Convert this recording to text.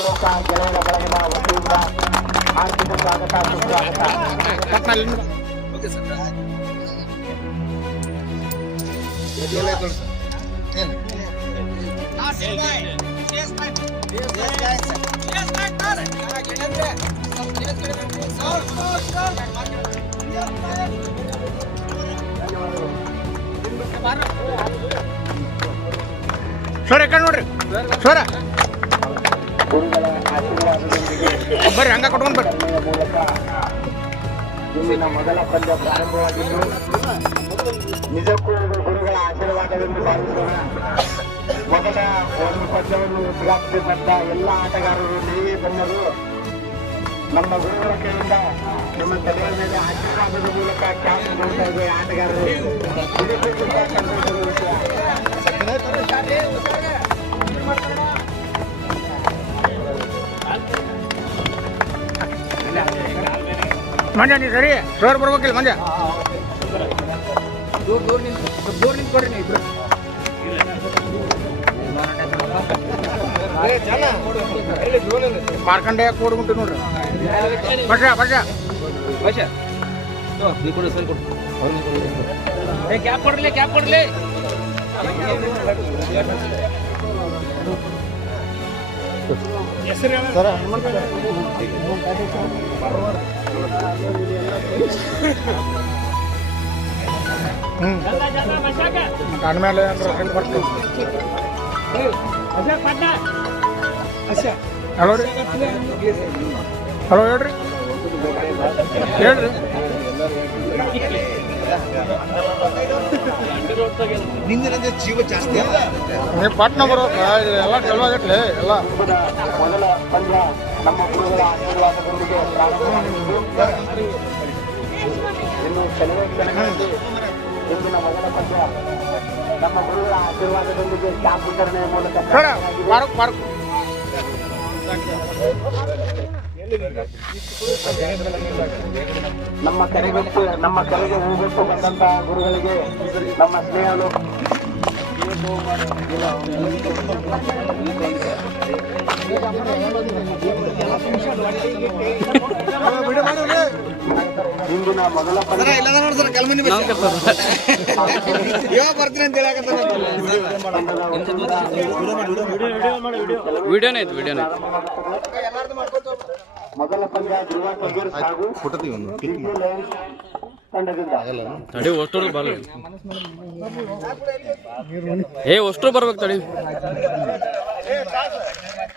ಲೋಕ ಗೆಳೆಯರ ಬಳಗದ ವತಿಯಿಂದ ಆರ್ಥಿಕ ಸ್ವಾಗತ ಸುಸ್ವಾಗತ ಸರ್ ಯಾಕಡೆ ನೋಡ್ರಿ ಸರ ಗುರುಗಳ ಆಶೀರ್ವಾದದೊಂದಿಗೆ ಬರ್ರಿ, ಹಂಗ ಕೊಟ್ಕೊಂಡ್ ಬರ್ರಿ. ಮೂಲಕ ಇಂದಿನ ಮೊದಲ ಪಂದ್ಯ ಪ್ರಾರಂಭವಾಗಿದ್ದು ನಿಜಕ್ಕೂ ಗುರುಗಳ ಆಶೀರ್ವಾದವೆಂದು ಭಾವಿಸೋಣ. ಮೊದಲ ಒಂದು ಪಂದ್ಯವನ್ನು ಉದ್ಘಾಟಿಸಿದಂತ ಎಲ್ಲ ಆಟಗಾರರು ನೀವೇ ಬಂದರು. ನಮ್ಮ ಗುರುಗಳ ಕೈಯಿಂದ ನಮ್ಮ ತಲೆಯ ಮೇಲೆ ಆಶೀರ್ವಾದದ ಮೂಲಕ ಕ್ಯಾಪ್ ನೋಡ್ತಾ ಆಟಗಾರರು. ಇದಕ್ಕೂ ತುಂಬಾ ಸಂತೋಷದ ವಿಷಯ ಮಂಜ ನೀವು ಸರಿ ಸೋರ್ ಬರ್ಬೇಕಿಲ್ಲ ಮಂಡ್ಯ ಮಾರ್ಕಂಡೆ ಕೂಡ್ಬಿಟ್ಟು ನೋಡ್ರಿ ಬಸ ಬಸ ಬಸ ನೀ ಕೊಡು ಸರಿ ಕೊಡು ಏ ಕ್ಯಾಪ್ ಕೊಡ್ಲಿ ಕ್ಯಾಪ್ ಕೊಡ್ಲಿ ಹ್ಮ್. ಆದ್ಮೇಲೆ ಅಂದ್ರೆ ಹೆಂಗ್ ಬರ್ತೀವಿ ಹಲೋ ರೀ ಹಲೋ ಹೇಳ್ರಿ ಹೇಳ್ರಿ ನಿಂದಿರಂದ್ರೆ ಜೀವ ಜಾಸ್ತಿ ಅಲ್ಲ ನೀವು ಪಟ್ನ ಎಲ್ಲ ಚಲೋಗಟ್ಲೆ ಎಲ್ಲ ಮೊದಲ ಪಂದ್ಯ ನಮ್ಮ ಗುರುಗಳ ಆಶೀರ್ವಾದದೊಂದಿಗೆ ಇನ್ನು ಕೆಲವೇ ಇಂದಿನ ಮೊದಲ ಪಂದ್ಯ ನಮ್ಮ ಗುರುಗಳ ಆಶೀರ್ವಾದದೊಂದಿಗೆ ಕ್ಯಾಪ್ ವಿತರಣೆಯ ಮೂಲಕ. ಪಾರ್ಕ್ ಪಾರ್ಕ್ ನಮ್ಮ ಕರೆಗೊತ್ತು ನಮ್ಮ ಕರೆಗೆ ಹೂಗೊಟ್ಟು ಬಂದಂತಹ ಗುರುಗಳಿಗೆ ನಮ್ಮ ಸ್ನೇಹಗಳು ಹಿಂದಿನ ಮೊದಲ ವಿಡಿಯೋನೇ ಇತ್ತು ವಿಡಿಯೋನೇ ಮೊದಲ ಪಂದ್ಯ ಧ್ರುವ ಟೈಗರ್ಸ್ ಹಾಗೂ ಡಿಜೆ ಲಯನ್ಸ್ ತಂಡದಿಂದ. ತಡಿ ಅಷ್ಟು ಏ ಅಷ್ಟು ಬರ್ಬೇಕು ತಡಿ.